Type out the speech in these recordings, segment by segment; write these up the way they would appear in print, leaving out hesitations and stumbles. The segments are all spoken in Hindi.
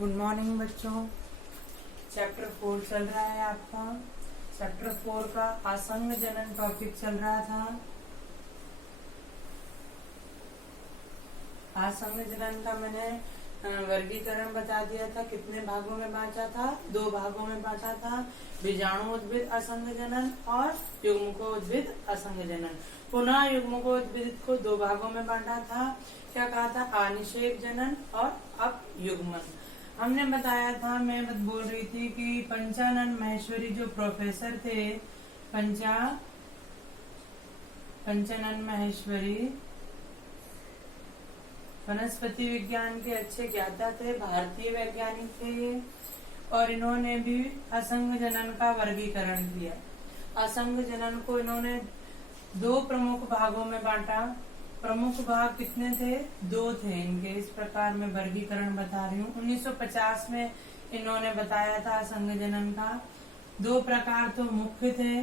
गुड मॉर्निंग बच्चों। चैप्टर 4 चल रहा है आपका। चैप्टर 4 का आसंग जनन टॉपिक चल रहा था। आसंग जनन का मैंने वर्गीकरण बता दिया था। कितने भागों में बांटा था? 2 भागों में बांटा था, बीजाणु उद्भिद असंग जनन और युग्मको उद्भिद असंग जनन। पुनः युग्मको उद्भिद को 2 भागों में बांटा था। क्या कहा था? आनिषेक जनन और अपयुग्मन। हमने बताया था, मैं बोल रही थी कि पंचानन माहेश्वरी जो प्रोफेसर थे, पंचानन माहेश्वरी वनस्पति विज्ञान के अच्छे ज्ञाता थे, भारतीय वैज्ञानिक थे और इन्होंने भी असंग जनन का वर्गीकरण किया। असंग जनन को इन्होंने 2 प्रमुख भागों में बांटा। प्रमुख भाग कितने थे? 2 थे इनके। इस प्रकार मैं वर्गीकरण बता रही हूँ। 1950 में इन्होंने बताया था असंग जनन का। 2 प्रकार तो मुख्य थे।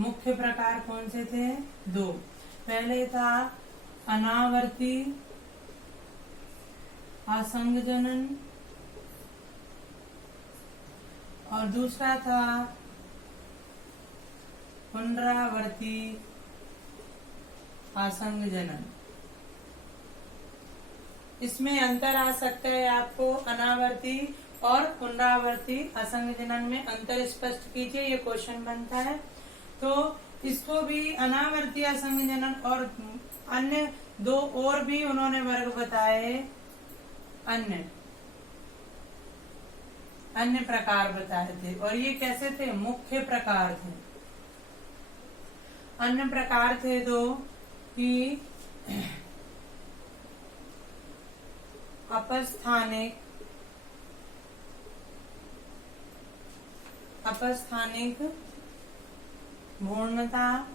मुख्य प्रकार कौन से थे? 2। पहले था अनावर्ती असंग जनन और दूसरा था पुनरावर्ती असंग जनन। इसमें अंतर आ सकता है आपको। अनावर्ती और पुनरावर्ती असंग जनन में अंतर स्पष्ट कीजिए, ये क्वेश्चन बनता है। तो इसको भी अनावर्ती असंग जनन और अन्य 2 और भी उन्होंने वर्ग बताए। अन्य प्रकार बताए थे और ये कैसे थे? मुख्य प्रकार थे। अन्य प्रकार थे 2 कि अपस्थानिक भ्रूणता।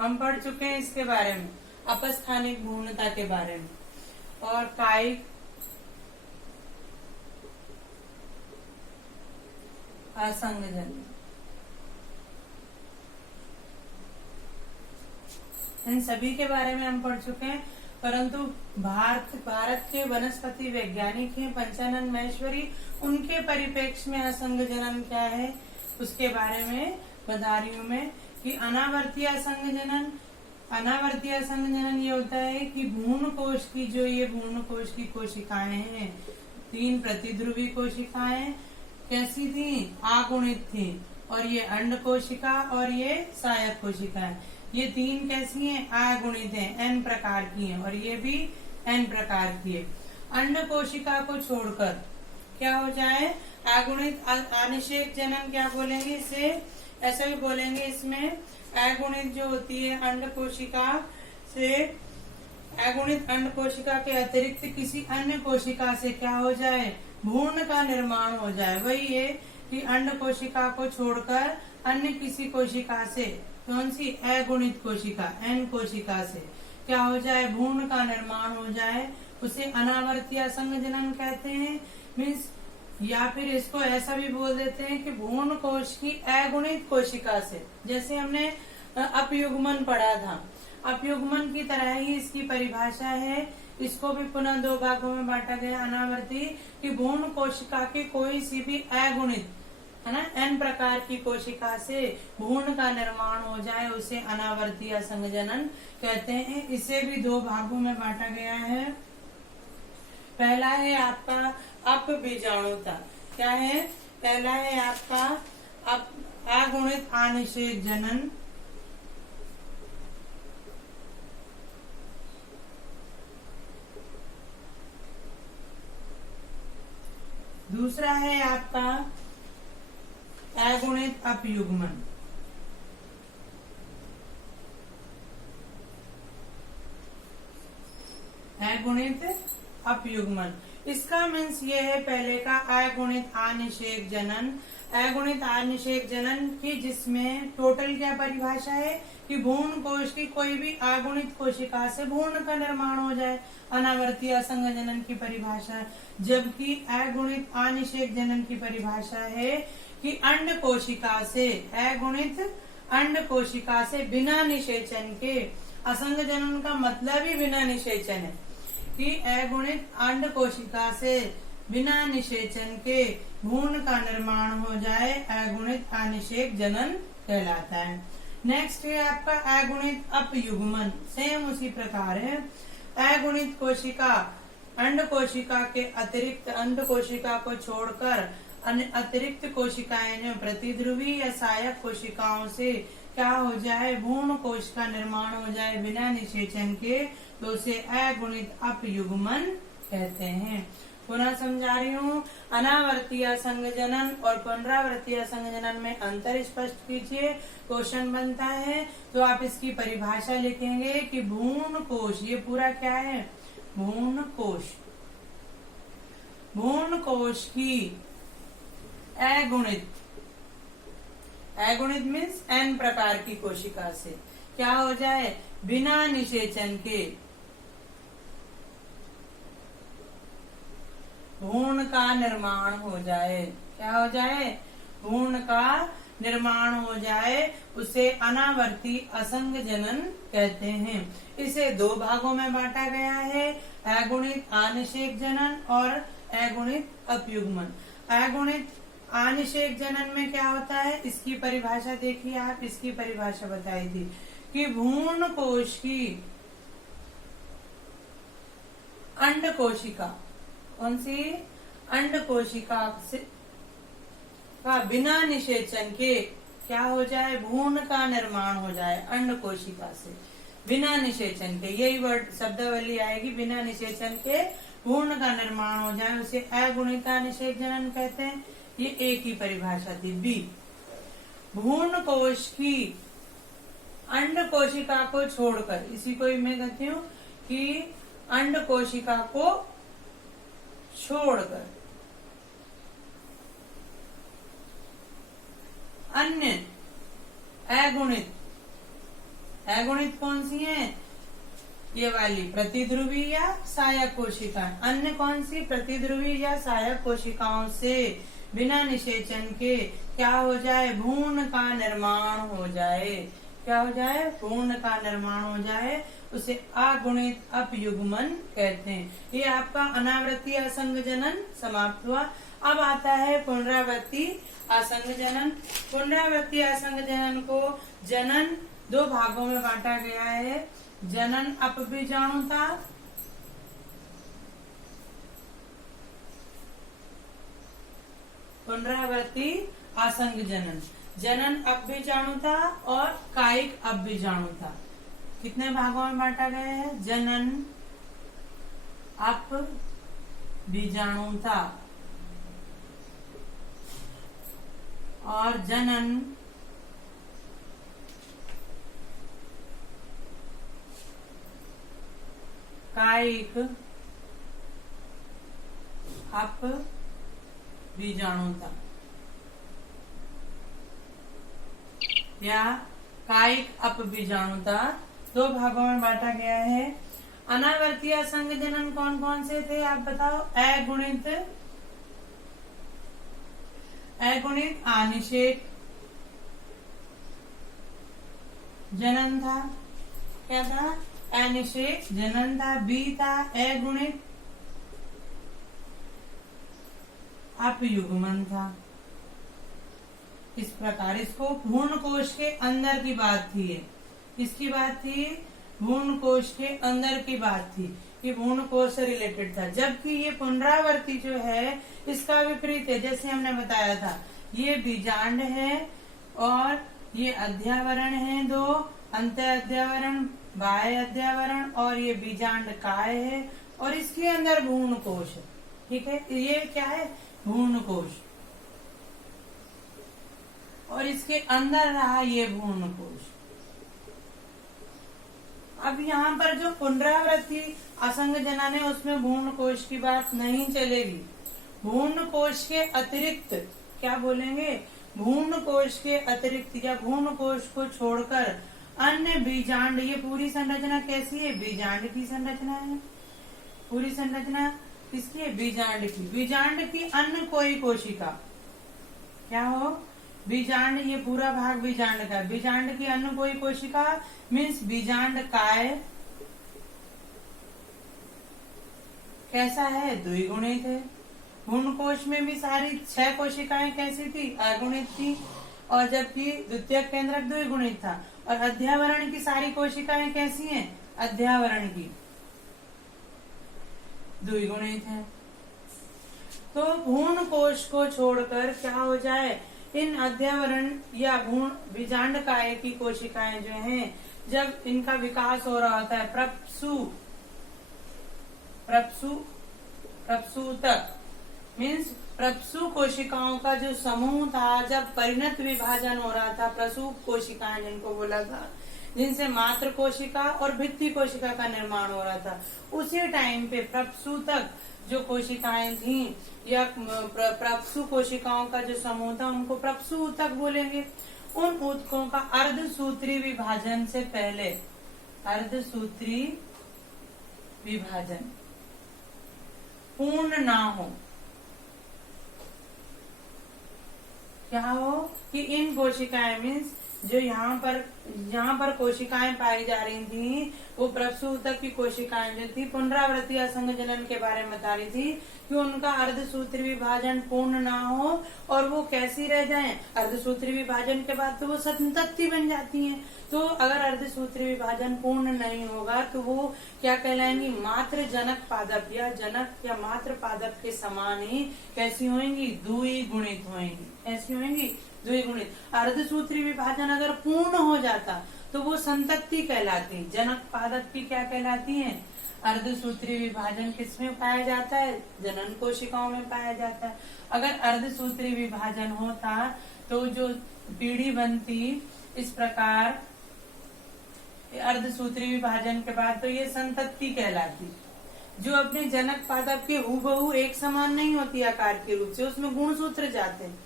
हम पढ़ चुके हैं इसके बारे में, अपस्थानिक भ्रूणता के बारे में। और कायिक असंग जनन। इन सभी के बारे में हम पढ़ चुके हैं, परंतु भारत के वनस्पति वैज्ञानिक हैं पंचानन माहेश्वरी, उनके परिप्रेक्ष्य में असंग जनन क्या है उसके बारे में बता रही हूँ मैं। कि अनावर्ती असंग जनन ये होता है कि भ्रूण कोश की ये भ्रूण कोश की कोशिकाएं हैं, 3 प्रतिध्रुवी कोशिकाएं कैसी थी? आगुणित थी। और ये अंड कोशिका और ये सहायक कोशिकाएं, ये 3 कैसी हैं? अगुणित हैं, N प्रकार की हैं और ये भी N प्रकार की है। अंड कोशिका को छोड़कर क्या हो जाए? अगुणित आनिषेक जनन। क्या बोलेंगे इसे? ऐसा भी बोलेंगे। इसमें अगुणित जो होती है अंड कोशिका से, अगुणित अंड कोशिका के अतिरिक्त किसी अन्य कोशिका से क्या हो जाए? भ्रूण का निर्माण हो जाए। वही है कि अंड कोशिका को छोड़कर अन्य किसी कोशिका से, कौन सी? अगुणित कोशिका, N कोशिका से क्या हो जाए? भ्रूण का निर्माण हो जाए। उसे अनावर्ती असंग जनन कहते हैं। मीन्स या फिर इसको ऐसा भी बोल देते हैं कि भ्रूण कोश की अगुणित कोशिका से, जैसे हमने अपयुग्मन पढ़ा था। अपयुग्मन की तरह ही इसकी परिभाषा है। इसको भी पुनः 2 भागों में बांटा गया। अनावर्ती कि भ्रूण कोशिका की कोई सी भी अगुणित, है ना, N प्रकार की कोशिका से भ्रूण का निर्माण हो जाए, उसे अनावर्ती असंग जनन कहते हैं। इसे भी 2 भागों में बांटा गया है। पहला है आपका अपबीजाणुता। क्या है? पहला है आपका अगुणित आनिषेक जनन। दूसरा है आपका अगुणित अपयुग्मन। अगुणित अपयुग्मन, इसका मीन्स ये है पहले का अगुणित आनिषेक जनन। अगुणित आनिषेक जनन की जिसमें टोटल क्या परिभाषा है कि भ्रूण कोश की कोई भी अगुणित कोशिका से भ्रूण का निर्माण हो जाए, अनावर्ती असंग जनन की परिभाषा। जबकि अगुणित आनिषेक जनन की परिभाषा है कि अंड कोशिका से, अगुणित अंड कोशिका से बिना निषेचन के, असंग जनन का मतलब ही बिना निषेचन है कि अगुणित अंड कोशिका से बिना निषेचन के भ्रूण का निर्माण हो जाए, अगुणित अनिषेक जनन कहलाता है। नेक्स्ट है आपका अगुणित अपयुग्मन। सेम उसी प्रकार है। अगुणित कोशिका अंड कोशिका के अतिरिक्त अंड कोशिका को छोड़कर अन्य अतिरिक्त कोशिकाएं जो प्रतिध्रुवी या सहायक कोशिकाओं से क्या हो जाए, भ्रूण कोश का निर्माण हो जाए बिना निषेचन के, तो उसे अगुणित अपयुग्मन कहते हैं। पुनः समझा रही हूँ। अनावर्तीय संघजनन और पुनरावर्तीय संघजनन में अंतर स्पष्ट कीजिए। क्वेश्चन बनता है तो आप इसकी परिभाषा लिखेंगे कि भ्रूण कोश, ये पूरा क्या है, भ्रूण कोश, भ्रूण कोश की अगुणित, अगुणित मीन्स n प्रकार की कोशिका से क्या हो जाए, बिना निषेचन के भ्रूण का निर्माण हो जाए। क्या हो जाए, भ्रूण का निर्माण हो जाए, उसे अनावर्ती असंग जनन कहते हैं। इसे दो भागों में बांटा गया है, अगुणित अनिषेक जनन और अगुणित अपयुग्मन। अगुणित अनिषेक जनन में क्या होता है, इसकी परिभाषा देखिए आप। इसकी परिभाषा बताई थी कि भ्रूण कोश की अंड कोशिका, कौन सी, अंड कोशिका से का बिना निषेचन के क्या हो जाए, भ्रूण का निर्माण हो जाए अंड कोशिका से बिना निषेचन के, यही वर्ड शब्दावली आएगी, बिना निषेचन के भ्रूण का निर्माण हो जाए, उसे अगुणित अनिषेक जनन कहते हैं। ये एक ही परिभाषा थी। बी, भ्रूण कोश की अंड कोशिका को छोड़कर, इसी को मैं कहती हूँ कि अंड कोशिका को छोड़कर अन्य अगुणित, अगुणित कौन सी है, ये वाली प्रतिध्रुवी या सहायक कोशिका, अन्य कौन सी, प्रतिध्रुवी या सहायक कोशिकाओं से बिना निषेचन के क्या हो जाए, भ्रूण का निर्माण हो जाए। क्या हो जाए, भ्रूण का निर्माण हो जाए, उसे अगुणित अपयुग्मन कहते हैं। ये आपका अनावृत्ति असंग जनन समाप्त हुआ। अब आता है पुनरावृत्ति असंग जनन। पुनरावृत्ति असंग जनन को जनन दो भागों में बांटा गया है, जनन अपबीजाणुता पुनरावृत्ति असंग जनन, जनन अपबीजाणुता और कायिक अपबीजाणुता। कितने भागों में बांटा गया है, जनन अपबीजाणुता और जनन कायिक अपबीजाणुता या कायिक अपबीजाणुता दो भागों में बांटा गया है। अनावर्तीय असंग जनन कौन कौन से थे आप बताओ, अगुणित अनिषेक जनन था, क्या था, अनिषेक जनन था। बी था अगुणित अपयुग्मन था। इस प्रकार इसको भ्रूण कोश के अंदर की बात थी, किसकी बात थी, भ्रूण कोश के अंदर की बात थी कि भ्रूण कोश से रिलेटेड था। जबकि ये पुनरावर्ती जो है इसका विपरीत है, जैसे हमने बताया था, ये बीजांड है और ये अध्यावरण है, दो अंत अध्यावरण बाह्य अध्यावरण, और ये बीजांड काय है और इसके अंदर भ्रूण कोश है। ठीक है, ये क्या है, भ्रूण कोश, और इसके अंदर रहा ये भ्रूण कोश। अब यहाँ पर जो पुनरावृत्ति असंग जनन है उसमें भ्रूण कोश की बात नहीं चलेगी। भ्रूण कोश के अतिरिक्त क्या बोलेंगे, भ्रूण कोश के अतिरिक्त या भ्रूण कोश को छोड़कर अन्य बीजांड, ये पूरी संरचना कैसी है, बीजांड की संरचना है, पूरी संरचना किसकी है, बीजांड की। बीजांड की अन्य कोई कोशिका क्या हो, बीजांड, ये पूरा भाग बीजांड का, बीजांड की अन्य कोई कोशिका मीन्स बीजांड काय कैसा है, द्विगुणित है। भ्रूण कोश में भी सारी 6 कोशिकाएं कैसी थी, अगुणित थी, और जबकि द्वितीयक केंद्रक द्विगुणित था। और अध्यावरण की सारी कोशिकाएं कैसी हैं, अध्यावरण की द्विगुणित है। तो भ्रूण कोश को छोड़कर क्या हो जाए, इन अध्यावरण या भ्रूण बीजांडकाय की कोशिकाएं जो हैं, जब इनका विकास हो रहा होता है प्रप्सूतक मीन्स प्रप्सु कोशिकाओं का जो समूह था, जब परिणत विभाजन हो रहा था, प्रसूप कोशिकाएं जिनको बोला था, जिनसे मात्र कोशिका और भित्ति कोशिका का निर्माण हो रहा था, उसी टाइम पे प्रप्सूतक जो कोशिकाएं थी या प्रप्सु कोशिकाओं का जो समूह था, उनको प्रप्सु ऊतक बोलेंगे। उन ऊतकों का अर्धसूत्री विभाजन से पहले, अर्धसूत्री विभाजन पूर्ण ना हो, क्या हो कि इन कोशिकाएं मीन्स जो यहाँ पर कोशिकाएं पाई जा रही थी, वो प्रप्सु ऊतक की कोशिकाएं जो थी, पुनरावृत्ति असंग जनन के बारे में बता रही थी कि उनका अर्धसूत्री विभाजन पूर्ण ना हो और वो कैसी रह जाएं। अर्धसूत्री विभाजन के बाद तो वो संतति बन जाती हैं। तो अगर अर्धसूत्री विभाजन पूर्ण नहीं होगा तो वो क्या कहलाएंगी, मात्र जनक पादप या जनक या मात्र पादप के समान ही कैसी होंगी, द्विगुणित होंगी। ऐसी होंगी द्विगुणित। अर्धसूत्री विभाजन अगर पूर्ण हो जाता तो वो संतति कहलाती। जनक पादप की क्या कहलाती है, अर्धसूत्री विभाजन किसमें पाया जाता है, जनन कोशिकाओं में पाया जाता है। अगर अर्धसूत्री विभाजन होता तो जो पीढ़ी बनती इस प्रकार अर्धसूत्री विभाजन के बाद, तो ये संतति कहलाती, जो अपने जनक पादप के हूबहू एक समान नहीं होती आकार के रूप से, उसमें गुणसूत्र जाते हैं।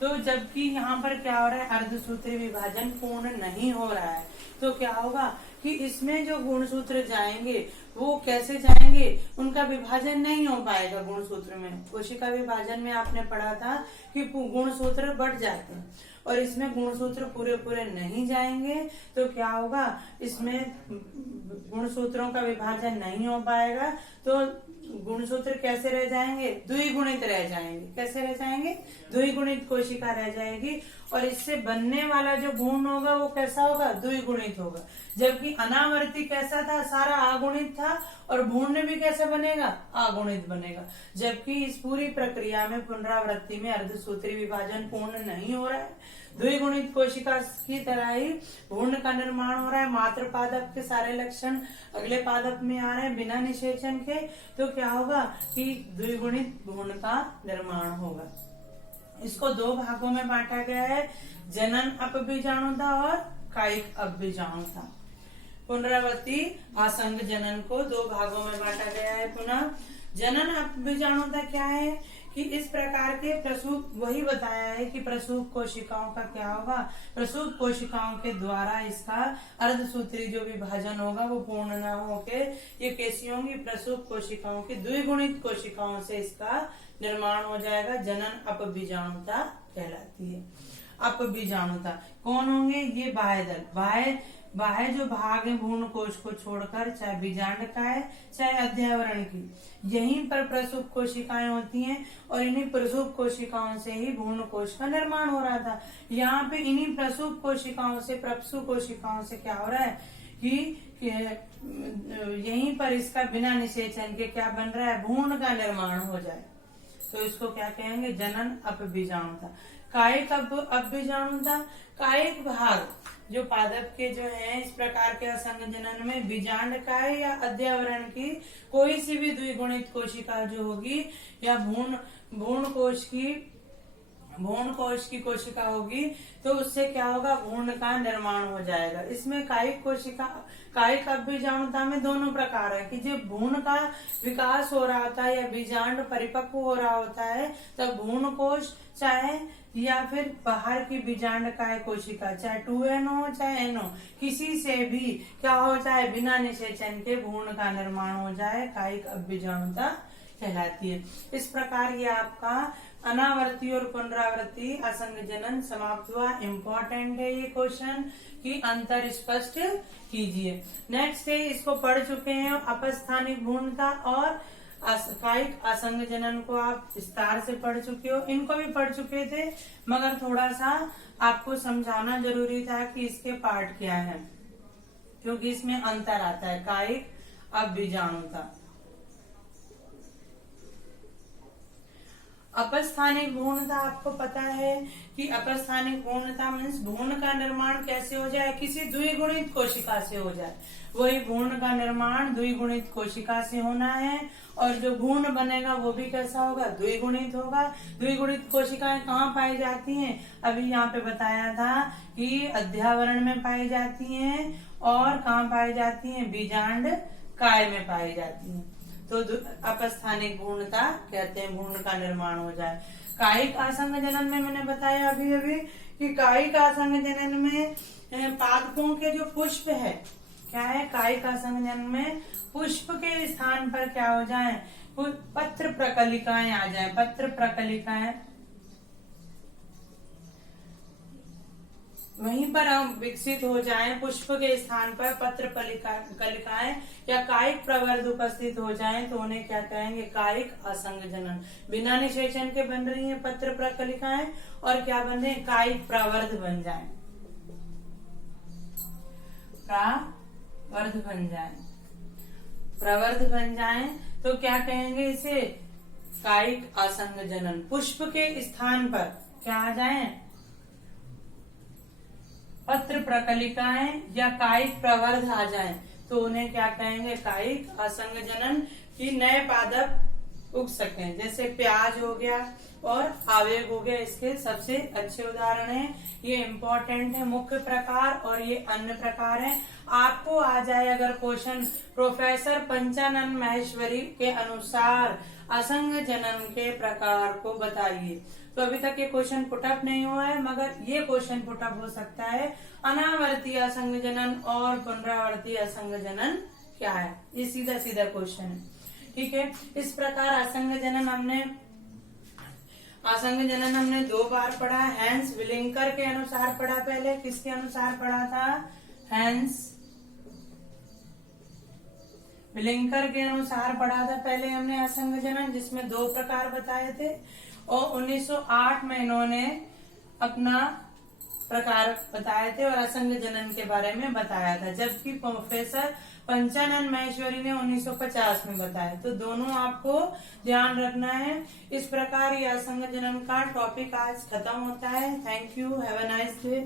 तो जबकि यहाँ पर क्या हो रहा है, अर्धसूत्री विभाजन पूर्ण नहीं हो रहा है, तो क्या होगा कि इसमें जो गुणसूत्र जाएंगे वो कैसे जाएंगे, उनका विभाजन नहीं हो पाएगा गुणसूत्र में। कोशिका विभाजन में आपने पढ़ा था कि गुणसूत्र बढ़ जाते हैं और इसमें गुणसूत्र पूरे पूरे नहीं जाएंगे, तो क्या होगा, इसमें गुणसूत्रों का विभाजन नहीं हो पाएगा, तो गुणसूत्र कैसे रह जाएंगे, द्विगुणित रह जाएंगे। कैसे रह जाएंगे, द्विगुणित कोशिका रह जाएगी और इससे बनने वाला जो भ्रूण होगा वो कैसा होगा, द्विगुणित होगा। जबकि अनावर्ती कैसा था, सारा अगुणित था और भ्रूण भी कैसे बनेगा, अगुणित बनेगा। जबकि इस पूरी प्रक्रिया में पुनरावृत्ति में अर्धसूत्री विभाजन पूर्ण नहीं हो रहा है, द्विगुणित कोशिका की तरह ही भ्रूण का निर्माण हो रहा है। मात्र पादप के सारे लक्षण अगले पादप में आ रहे हैं बिना निषेचन के, तो क्या होगा कि द्विगुणित भ्रूण का निर्माण होगा। इसको 2 भागों में बांटा गया है, जनन अपबीजाणुता और कायिक अपबीजाणुता। पुनरावृत्ति आसंग जनन को 2 भागों में बांटा गया है। पुनः जनन अपबीजाणुता क्या है कि इस प्रकार के प्रसूप, वही बताया है कि प्रसूप कोशिकाओं का क्या होगा, प्रसूप कोशिकाओं के द्वारा इसका अर्धसूत्री जो विभाजन होगा वो पूर्ण न होके ये कैसी होंगी, प्रसूप कोशिकाओं की द्विगुणित कोशिकाओं से इसका निर्माण हो जाएगा। जनन अपबीजाणुता कहलाती है। अपबीजाणुता कौन होंगे, ये बाह्य दल, बाह्य जो भाग है भ्रूण कोश को छोड़कर, चाहे बीजांडकाय चाहे अध्यावरण की, यहीं पर प्रसूप कोशिकाएं होती हैं और इन्हीं प्रसूप कोशिकाओं से ही भ्रूण कोश का निर्माण हो रहा था। यहाँ पे इन्हीं प्रसूप कोशिकाओं से, प्रप्सु कोशिकाओं से क्या हो रहा है कि यहीं पर इसका बिना निषेचन के क्या बन रहा है, भ्रूण का निर्माण हो जाए, तो इसको क्या कहेंगे, जनन अपबीजाणुता। कायिक अपबीजाणुता, कायिक भाग जो पादप के जो है इस प्रकार के असंग जनन में बीजांडकाय या अध्यावरण की कोई सी भी द्विगुणित कोशिका जो होगी या भ्रूण कोश की कोशिका होगी, तो उससे क्या होगा, भ्रूण का निर्माण हो जाएगा। इसमें कायिक अपबीजाणुता में दोनों प्रकार है कि जब भ्रूण का विकास हो रहा होता है या बीजांड परिपक्व हो रहा होता है, तब भ्रूण कोश चाहे या फिर बाहर की बीजांडकाय कोशिका, चाहे 2N हो चाहे N हो, किसी से भी क्या हो जाए, बिना निषेचन के भ्रूण का निर्माण हो जाए, कायिक अपबीजाणुता कहलाती है। इस प्रकार ये आपका अनावर्ती और पुनरावृत्ति असंग जनन समाप्त हुआ। इम्पोर्टेंट है ये क्वेश्चन कि अंतर स्पष्ट कीजिए। नेक्स्ट है, इसको पढ़ चुके हैं, अपस्थानिक भ्रूणता और कायिक असंग जनन को आप विस्तार से पढ़ चुके हो, इनको भी पढ़ चुके थे, मगर थोड़ा सा आपको समझाना जरूरी था कि इसके पार्ट क्या है, क्योंकि इसमें अंतर आता है कायिक अब बीजाणुता। अपस्थानिक भ्रूणता, आपको पता है कि अपस्थानिक भ्रूणता मीन्स भ्रूण का निर्माण कैसे हो जाए, किसी द्विगुणित कोशिका से हो जाए। वही भ्रूण का निर्माण द्विगुणित कोशिका से होना है, और जो भ्रूण बनेगा वो भी कैसा होगा, द्विगुणित होगा। द्विगुणित कोशिकाएं कहाँ पाई जाती हैं, अभी यहाँ पे बताया था कि अध्यावरण में पाई जाती हैं, और कहाँ पाई जाती हैं, बीजांड काय में पाई जाती हैं। तो अपस्थानिक भ्रूणता कहते हैं भ्रूण का निर्माण हो जाए। कायिक आसंग जनन में मैंने बताया अभी अभी कि कायिक आसंग जनन में पादपों के जो पुष्प है, क्या है, कायिक आसंग जनन में पुष्प के स्थान पर क्या हो जाए, पत्र प्रकलिकाएं आ जाए। पत्र प्रकलिकाएं वहीं पर हम विकसित हो जाएं, पुष्प के स्थान पर पत्र कलिकाएं या कायिक प्रवर्ध उपस्थित हो जाएं, तो उन्हें क्या कहेंगे, कायिक असंग जनन। बिना निषेचन के बन रही हैं पत्र प्रकलिकाएं, और क्या बन रहे हैं, कायिक प्रवर्ध बन जाएं, प्रवर्ध बन जाएं, प्रवर्ध बन जाएं, तो क्या कहेंगे इसे, कायिक असंग जनन। पुष्प के स्थान पर क्या आ जाए, पत्र प्रकलिकाएं या कायिक प्रवर्ध आ जाएं, तो उन्हें क्या कहेंगे, कायिक असंग जनन, की नए पादप उग सकें। जैसे प्याज हो गया और आवेग हो गया, इसके सबसे अच्छे उदाहरण हैं। ये इम्पोर्टेंट है, मुख्य प्रकार और ये अन्य प्रकार है। आपको आ जाए अगर क्वेश्चन, प्रोफेसर पंचानन माहेश्वरी के अनुसार असंग जनन के प्रकार को बताइए, तो अभी तक ये क्वेश्चन पुटअप नहीं हुआ है, मगर ये क्वेश्चन पुटअप हो सकता है। अनावर्ती असंग जनन और पुनरावर्ती असंग जनन क्या है, ये सीधा सीधा क्वेश्चन है, ठीक है। इस प्रकार असंग जनन हमने 2 बार पढ़ा। हैंस विलिंकर के अनुसार पढ़ा, पहले किसके अनुसार पढ़ा था, हैंस विलिंकर के अनुसार पढ़ा था पहले हमने असंग जनन, जिसमें 2 प्रकार बताए थे, और 1908 में इन्होंने अपना प्रकार बताए थे और असंग जनन के बारे में बताया था, जबकि प्रोफेसर पंचानन माहेश्वरी ने 1950 में बताया। तो दोनों आपको ध्यान रखना है। इस प्रकार ये असंग जनन का टॉपिक आज खत्म होता है। Thank you, have a nice day.